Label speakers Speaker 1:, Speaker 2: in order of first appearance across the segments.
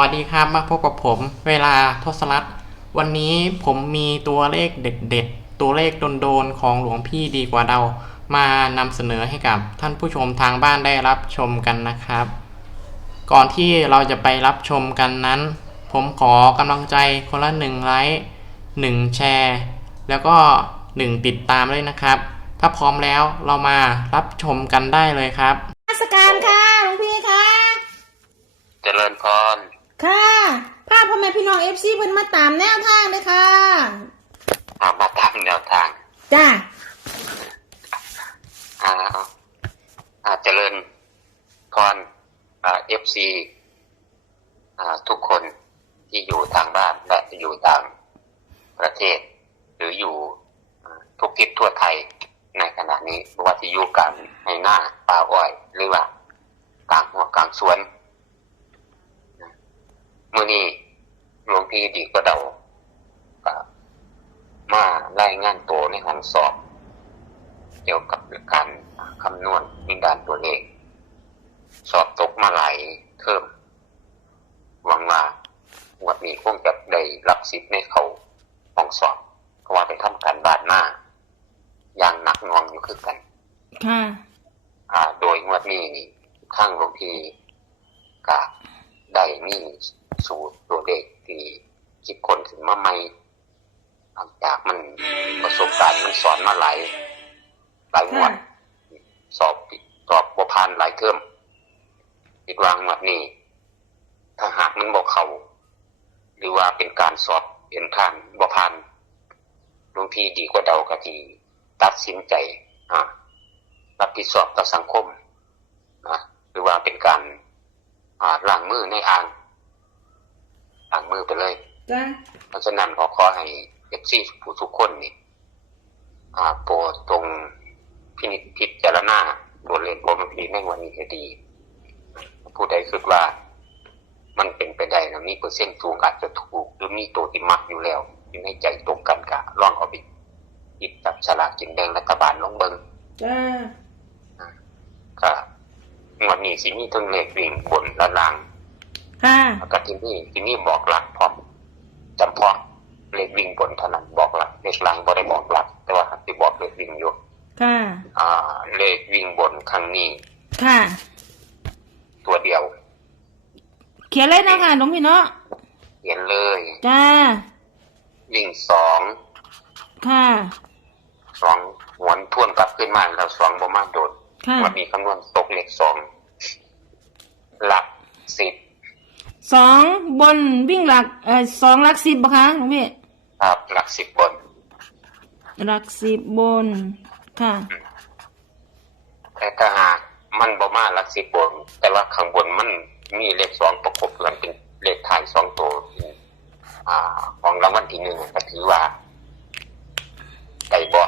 Speaker 1: วัสดีครับมาพบกับผมเวลาทศรัตน์วันนี้ผมมีตัวเลขเด็ดๆ ตัวเลขโดนๆ ของหลวงพี่ดีกว่าเรามานำเสนอให้กับท่านผู้ชมทางบ้านได้รับชมกันนะครับ ก่อนที่เราจะไปรับชมกันนั้น ผมขอกำลังใจคนละหนึ่งไลค์หนึ่งแชร์ แล้วก็หนึ่งติดตามเลยนะครับ ถ้าพร้อมแล้วเรามารับชมกันได้เลยครับ
Speaker 2: นมัสการค่ะหลวงพี่ค่ะ
Speaker 3: เจริญพร
Speaker 2: ค่ะภาพพ่อแม่พี่น้องเอฟซีเพิ่นมาตามแนวทางเลยค่ะ
Speaker 3: อามาตามแนวทาง
Speaker 2: จ้า
Speaker 3: อ่าอ่าเจริญพรอ่าเอฟซีอ่าทุกคนที่อยู่ทางบ้านและอยู่ต่างประเทศ หรืออยู่อ่าทุกทิศทั่วไทยในขณะนี้ไม่ว่าที่อยู่กันในหน้าป่าอ้อย หรือว่า กลางหัวกลางสวนเมื่อนี้หลวงพี่ดีก็เดาก็มารายงานตัวในห้องสอบ เกี่ยวกับการคำนวณวิดานตัวเลขสอบตกมาหลายเทอมหวังว่าวันนี้คงจะได้รับสิทธิ์ในเขาห้องสอบ เพราะว่าไปทำการบ้านมาอย่างหนักหน่วงอยู่คือกัน
Speaker 2: ค่ะ
Speaker 3: อ่า โดยงวดนี้นี่ข้างหลวงพี่กะได้มี สูตรตัวเลขที่คิดคนขึ้นมาใหม่หลังจากมันประสบการณ์มันสอนมาหลายหลายงวดสอบสอบบ่ผ่านหลายเทอมคิดวางแบบนี้ ถ้าหากมันบ่เขา หรือว่าเป็นการสอบเอ็นผ่านบ่ผ่านหลวงพี่ดีกว่าเดากะทีตัดสินใจอ่ารับผิดชอบต่อสังคมนะหรือว่าเป็นการอ่าล้างมือในอ่าง ล้างมือไปเลย
Speaker 2: จ้า
Speaker 3: เพราะฉะนั้นขอขอให้เอฟซีผู้ทุกคนนี่อ่าโปรดตรงพินิจพิจารณาบทเรียนผมพีในวันนี้ให้ดี ผู้ใดคิดว่า มันเป็นไปได้นะมีเปอร์เซ็นต์สูงอาจจะถูก หรือมีตัวที่มักอยู่แล้วอยู่ในใจตรงกันกะร่องเอาไปหยิบจับฉลากกินแดงรัฐบาลลงเบิง
Speaker 2: จ้า
Speaker 3: ก็งวดนี้สิมีทั้งเลขวิ่งบนและล่าง
Speaker 2: ค่ะ
Speaker 3: แล้วก็ที่นี่ที่นี่บอกหลักพร้อมจำเพาะเลขวิ่งบนเท่านั้นบอกหลักเลขล่างบ่ได้บอกหลัก แต่ว่าที่บอกเลขวิ่งอยู่
Speaker 2: ค่ะ
Speaker 3: อ่า เลขวิ่งบนครั้งนี้
Speaker 2: ค่ะ
Speaker 3: ตัวเดียว
Speaker 2: เขียนเลยนะค่ะหลวงพี่เนาะ
Speaker 3: เขียนเลย
Speaker 2: จ้า
Speaker 3: วิ่งสอง
Speaker 2: ค่ะ
Speaker 3: สองหวนทวนกลับขึ้นมาแล้วสองบ่มาโดด
Speaker 2: ค่ะ
Speaker 3: วันนี้คำนวณตกเลขสองหลักสิบ
Speaker 2: สองบนวิ่งหลักเอ่อสองหลักสิบปะคะหลวงพี่
Speaker 3: ครับหลักสิบบน
Speaker 2: หลักสิบบนค่ะ
Speaker 3: แต่ถ้าหากมันบ่มาหลักสิบบน แต่ว่าข้างบนมันมีเลขสองประกบกันเป็นเลขท้ายสองตัวอ่าของรางวัลที่หนึ่งก็ถือว่าไก่บ่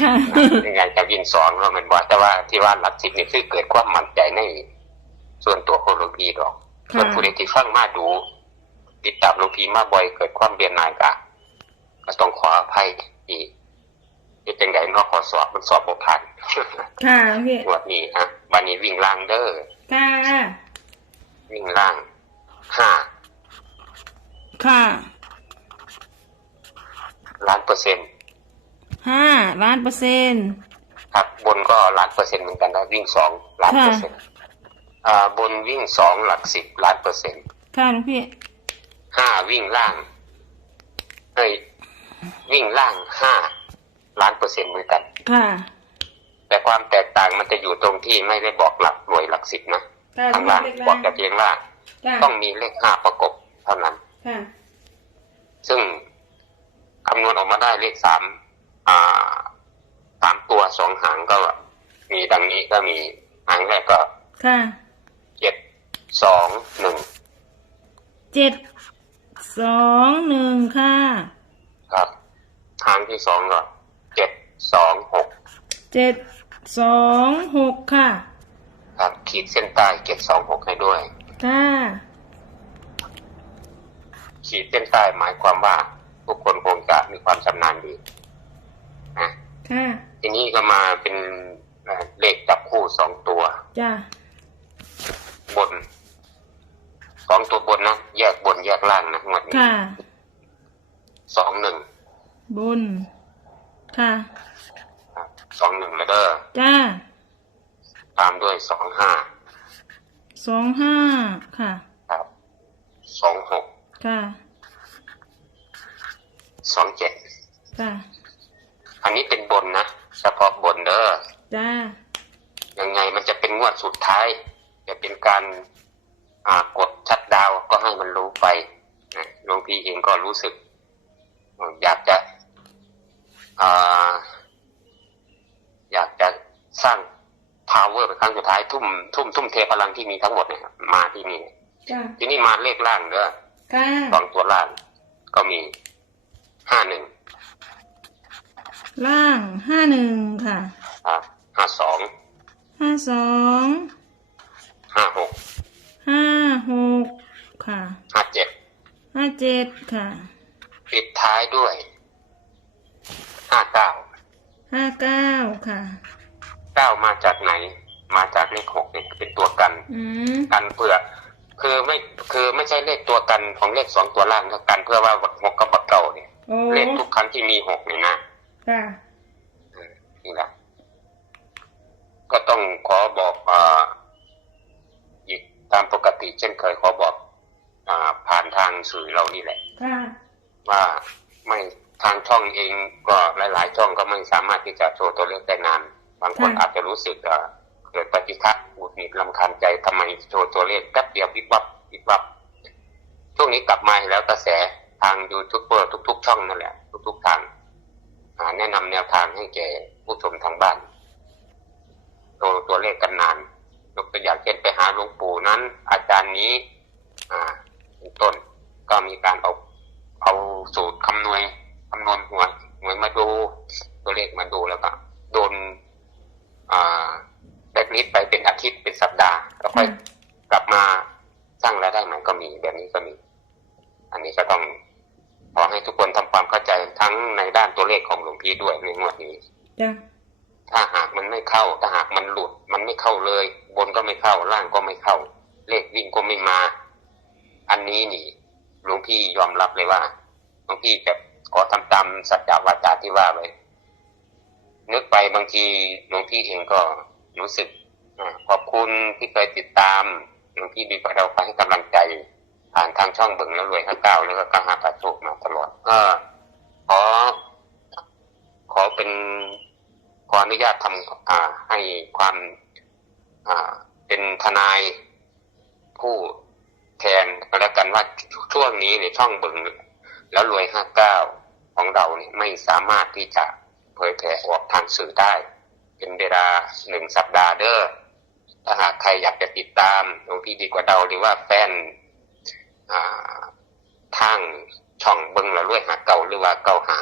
Speaker 2: ค่ะ
Speaker 3: ยังไงจะวิ่งสองก็มันบ่แต่ว่าที่ว่าหลักสิบนี่คือเกิดความมั่นใจใน ส่วนตัวคนหลวงพี่ดอก
Speaker 2: ค่ะ
Speaker 3: ส่วนผู้ใดที่ฟังมาดู ติดตามหลวงพี่มาบ่อยเกิดความเบียนนายกะก็ต้องขออภัยที่ที่เป็นไงเนอกขอสอบมันสอบบ่ผ่าน
Speaker 2: ค่ะหลวงพี่
Speaker 3: งวดนี้ฮะวันนี้วิ่งล่างเด้อ
Speaker 2: ค่ะ
Speaker 3: วิ่งล่างห้า
Speaker 2: ค่ะ
Speaker 3: ล้านเปอร์เซ็นต์
Speaker 2: ห้าล้านเปอร์เซ็นต์
Speaker 3: ครับบนก็ล้านเปอร์เซ็นต์เหมือนกันนะวิ่งสองล้าน
Speaker 2: ค่ะ
Speaker 3: เปอร์เซ็นต์ อ่าบนวิ่งสองหลักสิบล้านเปอร์เซ็นต์
Speaker 2: ค่ะหลวงพี่
Speaker 3: ห้าวิ่งล่างเฮ้ยวิ่งล่างห้าล้านเปอร์เซ็นต์เหมือนกัน
Speaker 2: ค่ะ
Speaker 3: แต่ความแตกต่างมันจะอยู่ตรงที่ไม่ได้บอกหลักหน่วยหลักสิบนะ
Speaker 2: ค่ะ
Speaker 3: ข้างล่าง
Speaker 2: เลข
Speaker 3: บอกแต่เพียงว่า
Speaker 2: จ้า
Speaker 3: ต้องมีเลขห้าประกบเท่านั้น
Speaker 2: ค่ะ
Speaker 3: ซึ่งคำนวณออกมาได้เลขสามอ่าสามตัวสองหางก็มีดังนี้ก็มีหางแรกก็
Speaker 2: ค่ะ
Speaker 3: เจ็ด สองหนึ่ง
Speaker 2: เจ็ดสองหนึ่งค่ะ
Speaker 3: ครับหางที่สองก็เจ็ดสองหก
Speaker 2: เจ็ดสองหกค่ะ
Speaker 3: ครับขีดเส้นใต้เจ็ดสองหกให้ด้วย
Speaker 2: ค่ะ
Speaker 3: ขีดเส้นใต้หมายความว่า ทุกคนคงจะมีความชำนาญดีนะ
Speaker 2: ค่ะ
Speaker 3: ทีนี้ก็มาเป็นเอ่อเลขจับคู่สองตัว
Speaker 2: จ้า
Speaker 3: บน สองตัวบนนะแยกบนแยกล่างนะงวดนี้
Speaker 2: ค่ะ
Speaker 3: สองหนึ่ง
Speaker 2: บน ค่ะ
Speaker 3: สองหนึ่งแล้วเด้อ
Speaker 2: จ้า
Speaker 3: ตามด้วยสองห้า
Speaker 2: สองห้าค่ะ
Speaker 3: ครับสองหก
Speaker 2: ค่ะ
Speaker 3: สองเจ็ด
Speaker 2: ค่ะ
Speaker 3: อันนี้เป็นบนนะเฉพาะบนเด้อ
Speaker 2: จ้า
Speaker 3: ยังไงมันจะเป็นงวดสุดท้าย จะเป็นการอ่ากดชั ดดาวน์ก็ให้มันรู้ไปนะหลวงพี่เองก็รู้สึก อยากจะอ่าอยากจะสร้าง power เป็นครั้งสุดท้ายทุ่มทุ่มทุ่มเทพลังที่มีทั้งหมดเนี่ยมาที่นี่
Speaker 2: จ้า
Speaker 3: ทีนี้มาเลขล่างเด้อ
Speaker 2: ค่ะ
Speaker 3: สองตัวล่างก็มีห้าหนึ่ง
Speaker 2: ล่างห้าหนึ่งค่ะ
Speaker 3: ห้าสอง
Speaker 2: ห้าสอง
Speaker 3: ห้าหก
Speaker 2: ห้าหก ค่ะ
Speaker 3: ห้าเจ็ด
Speaker 2: ห้าเจ็ดค่ะ
Speaker 3: ปิดท้ายด้วยห้าเก้า
Speaker 2: ห้าเก้าค่ะ
Speaker 3: เก้ามาจากไหน มาจากเลขหกเนี่ยเป็นตัวกัน
Speaker 2: อืม
Speaker 3: กันเพื่อคือไม่คือไม่ใช่เลขตัวกันของเลขสองตัวล่างนะกันเพื่อว่าหกกับบักเก่าเนี่ย
Speaker 2: โอ้
Speaker 3: เลขทุกครั้งที่มีหกเนี่ยนะ
Speaker 2: ค่ะ
Speaker 3: เออนี่แหละก็ต้องขอบอกอ่าอีกตามปกติเช่นเคยขอบอกอ่า ผ่านทางสื่อเรานี่แหละ
Speaker 2: ค่ะ
Speaker 3: ว่าไม่ทางช่องเองก็หลาย ๆ ช่องก็ไม่สามารถที่จะโชว์ตัวเลขได้นาน บางคน
Speaker 2: ค่ะ
Speaker 3: อาจจะรู้สึกเอ่อเกิดปฏิฆะหงุดหงิดลำคาญใจทำไมโชว์ตัวเลขแป๊บเดียววิบวับวิบวับช่วงนี้กลับมาแล้วกระแสทางยูทูบเบอร์ทุก ๆ ช่องนั่นแหละทุก ๆ ทางอ่าแนะนำแนวทางให้แก่ผู้ชมทางบ้านโชว์ตัวเลขกันนานยกตัวอย่างเช่นไปหาหลวงปู่นั้น อาจารย์นี้ อ่า เป็นต้น ก็มีการเอาเอาสูตรคำนวณคำนวณหวยหวยมาดูตัวเลขมาดูแล้วก็โดนอ่าแบล็คลิสต์ไปเป็นอาทิตย์เป็นสัปดาห์แล้วค่อย
Speaker 2: ค่ะ
Speaker 3: กลับมาสร้างรายได้ใหม่ก็มีแบบนี้ก็มี อันนี้ก็ต้องขอให้ทุกคนทำความเข้าใจทั้งในด้านตัวเลขของหลวงพี่ด้วยในงวดนี้
Speaker 2: จ้า
Speaker 3: ถ้าหากมันไม่เข้า ถ้าหากมันหลุด มันไม่เข้าเลย บนก็ไม่เข้าล่างก็ไม่เข้า เลขวิ่งก็ไม่มา อันนี้นี่หลวงพี่ยอมรับเลยว่าหลวงพี่จะขอทำตามสัจจวาจาที่ว่าไว้นึกไปบางทีหลวงพี่เองก็รู้สึกขอบคุณที่เคยติดตามหลวงพี่ดีกว่าเราไปให้กำลังใจผ่านทางช่องเบิ่งแล้วรวยห้าเก้าแล้วก็กหาปาโชคมาตลอดก็ขอ ขอเป็นขออนุญาตทำอาให้ความอ่าเป็นทนายผู้ แทนก็แล้วกันว่าช่วงนี้ในช่องเบิ่งแล้วรวยห้าเก้าของเราเนี่ยไม่สามารถที่จะเผยแผ่ออกทางสื่อได้ เป็นเวลาหนึ่งสัปดาห์เด้อถ้าหากใครอยากจะติดตามหลวงพี่ดีกว่าเราหรือว่าแฟนทางช่องเบิ่งล้วรวยหาเก่าหรือว่าเก่าหา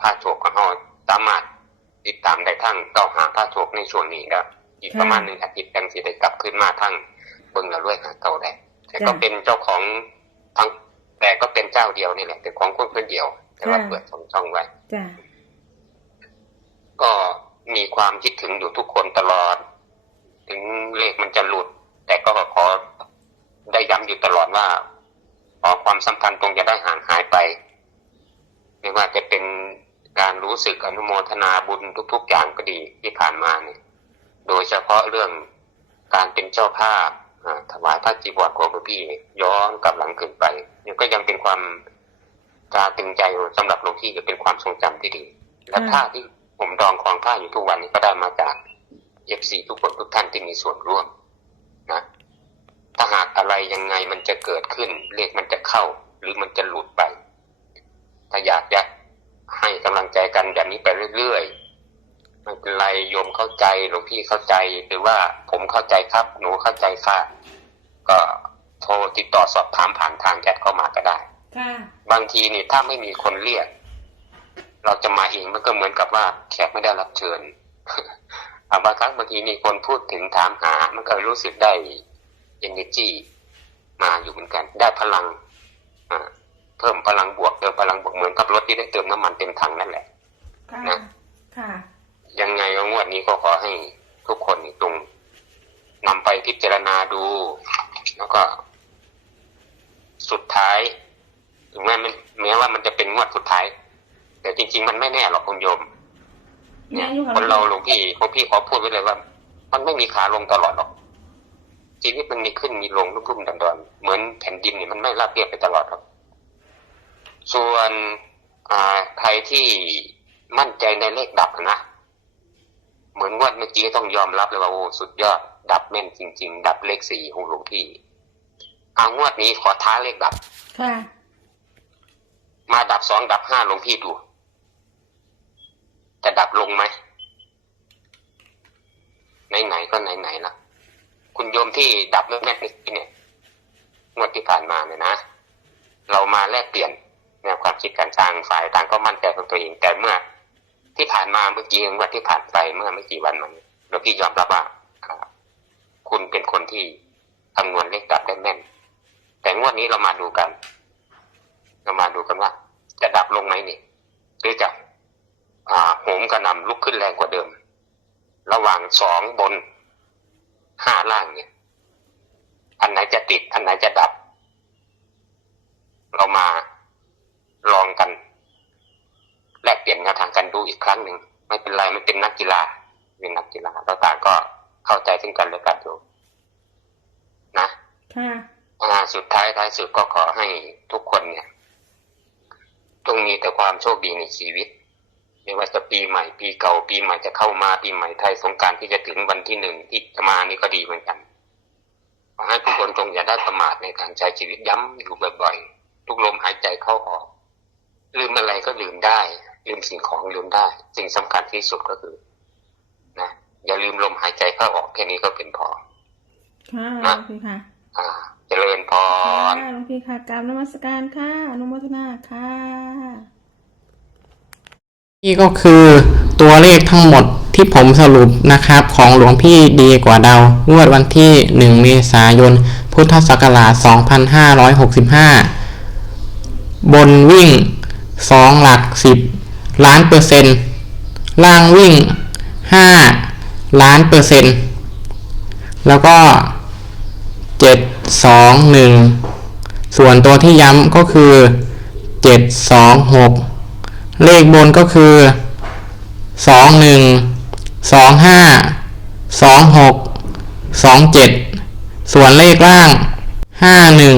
Speaker 3: ผ้าโชคของเราสามารถติดตามได้ทั้งเก่าหาผ้าโชคในช่วงนี้แล้วอีกประมาณหนึ่งอาทิตย์ยังสิได้กลับขึ้นมาทั้งเบิ่งล้วรวยหาเก่าได้ แต่ก็เป็นเจ้าของทั้งแต่ก็เป็นเจ้าเดียวนี่แหละเป็นของคนคนเดียว แต่ว่าเปิดสองช่องไว้
Speaker 2: จ้า
Speaker 3: ก็มีความคิดถึงอยู่ทุกคนตลอด ถึงเลขมันจะหลุด แต่ก็ขอได้ย้ำอยู่ตลอดว่าขอความสำคัญตรงจะได้ห่างหายไป ไม่ว่าจะเป็นการรู้สึกอนุโมทนาบุญทุก ๆ อย่างก็ดีที่ผ่านมาเนี่ย โดยเฉพาะเรื่องการเป็นเจ้าภาพอ่า ถวายพระจีวรของหลวงพี่ย้อนกลับหลังขึ้นไปเนี่ยก็ยังเป็นความตาตึงใจสำหรับหลวงพี่ก็เป็นความทรงจำที่ดี และผ้าที่ผมดองคลองผ้าอยู่ทุกวันนี้ก็ได้มาจากเอฟซีทุกคนทุกท่านที่มีส่วนร่วมนะถ้าหากอะไรยังไงมันจะเกิดขึ้น เลขมันจะเข้า หรือมันจะหลุดไป ถ้าอยากจะให้กำลังใจกันแบบนี้ไปเรื่อย ไม่เป็นไรโยมเข้าใจหลวงพี่เข้าใจหรือว่าผมเข้าใจครับหนูเข้าใจค่ะ ก็โทรติดต่อสอบถามผ่านทางแชทเข้ามาก็ได้
Speaker 2: ค่ะ
Speaker 3: บางทีนี่ถ้าไม่มีคนเรียก เราจะมาเองมันก็เหมือนกับว่าแขกไม่ได้รับเชิญอ่าบางครั้งบางทีมีคนพูดถึงถามหา มันก็รู้สึกได้ energy มาอยู่เหมือนกัน ได้พลังอ่าเพิ่มพลังบวกเติมพลังบวกเหมือนกับรถที่ได้เติมน้ำมันเต็มถังนั่นแหละ
Speaker 2: ค่ะ
Speaker 3: นะ
Speaker 2: ค่ะ
Speaker 3: ยังไงว่างวดนี้ก็ขอให้ทุกคนนี่จงนำไปพิจารณาดู แล้วก็ สุดท้ายถึงแม้มันแม้ว่ามันจะเป็นงวดสุดท้าย แต่จริง ๆ มันไม่แน่หรอกคุณโยม
Speaker 2: แม่นอยู่ค่ะ
Speaker 3: คนเราหลวงพี่หลวงพี่ขอพูดไว้เลยว่า มันไม่มีขาลงตลอดหรอกชีวิตมันมีขึ้นมีลงรุ่มๆดอนๆเหมือนแผ่นดินนี่มันไม่ราบเรียบไปตลอดหรอกส่วนอ่าใครที่มั่นใจในเลขดับนะ เหมือนงวดเมื่อกี้ต้องยอมรับเลยว่าโอ้สุดยอด ดับแม่นจริง ๆ ดับเลขสี่ของหลวงพี่อางวดนี้ขอท้าเลขดับ
Speaker 2: ค่ะ
Speaker 3: มาดับสองดับห้าหลวงพี่ดูจะดับลงไหมไหนๆก็ไหนๆละคุณโยมที่ดับเรื่องแม่นี่เนี่ยงวดที่ผ่านมาเนี่ยนะเรามาแลกเปลี่ยนแนวความคิดกันต่างฝ่ายต่างก็มั่นใจของตัวเองแต่เมื่อ ที่ผ่านมาเมื่อกี้งวดที่ผ่านไปเมื่อไม่กี่วันมานี้หลวงพี่ยอมรับว่าคุณเป็นคนที่คำนวณเลขดับได้แม่น แต่งวดนี้เรามาดูกัน เรามาดูกันว่า จะดับลงไหมนี่ หรือจะอ่าโหมกระนำลุกขึ้นแรงกว่าเดิม ระหว่างสองบนห้าล่างเนี่ย อันไหนจะติด อันไหนจะดับ เรามาลองกัน แลกเปลี่ยนแนวทางกันดูอีกครั้งหนึ่งไม่เป็นไรไม่เป็นนักกีฬาเป็นนักกีฬาเราต่างก็เข้าใจซึ่งกันและกันอยู่นะ
Speaker 2: ค่ะ
Speaker 3: อ่าสุดท้ายท้ายสุดก็ขอให้ทุกคนเนี่ยจงมีแต่ความโชคดีในชีวิตไม่ว่าจะปีใหม่ ปีเก่า ปีใหม่จะเข้ามาปีใหม่ไทยสงกรารที่จะถึงวันที่หนึ่งที่จะมานี่ก็ดีเหมือนกันขอให้ทุกคนจงอย่าได้ประมาทในการใช้ชีวิตย้ำอยู่บ่อยๆ ทุกลมหายใจเข้าออก ลืมอะไรก็ลืมได้ ลืมสิ่งของลืมได้ สิ่งสำคัญที่สุดก็คือนะอย่าลืมลมหายใจเข้าออกแค่นี้ก็เป็นพอ
Speaker 2: ค่ะหลวงพี่ค่ะ
Speaker 3: อ่าเจริญพ
Speaker 2: ค่ะ
Speaker 3: ร
Speaker 2: หลวงพี่ค่ะกราบนมัสการค่ะอนุโมทนาค่ะ
Speaker 1: นี่ก็คือตัวเลขทั้งหมดที่ผมสรุปนะครับ ของหลวงพี่ดีกว่าเดางวดวันที่ 1 เมษายน พุทธศักราช 2565 บนวิ่ง 2 หลัก 10 ล้านเปอร์เซ็นต์ล่างวิ่ง 5 ล้านเปอร์เซ็นต์แล้วก็ 7 2 1 ส่วนตัวที่ย้ำก็คือ 7 2 6 เลขบนก็คือสองหนึ่งสองห้าสองหกสองเจ็ดส่วนเลขล่างห้าหนึ่ง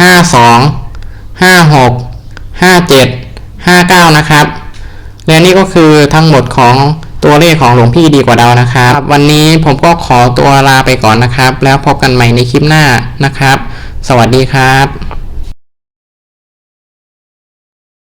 Speaker 1: ห้าสองห้าหกห้าเจ็ดห้าเก้านะครับ และนี่ก็คือทั้งหมดของตัวเลขของหลวงพี่ดีกว่าเดานะครับ วันนี้ผมก็ขอตัวลาไปก่อนนะครับ แล้วพบกันใหม่ในคลิปหน้านะครับ สวัสดีครับ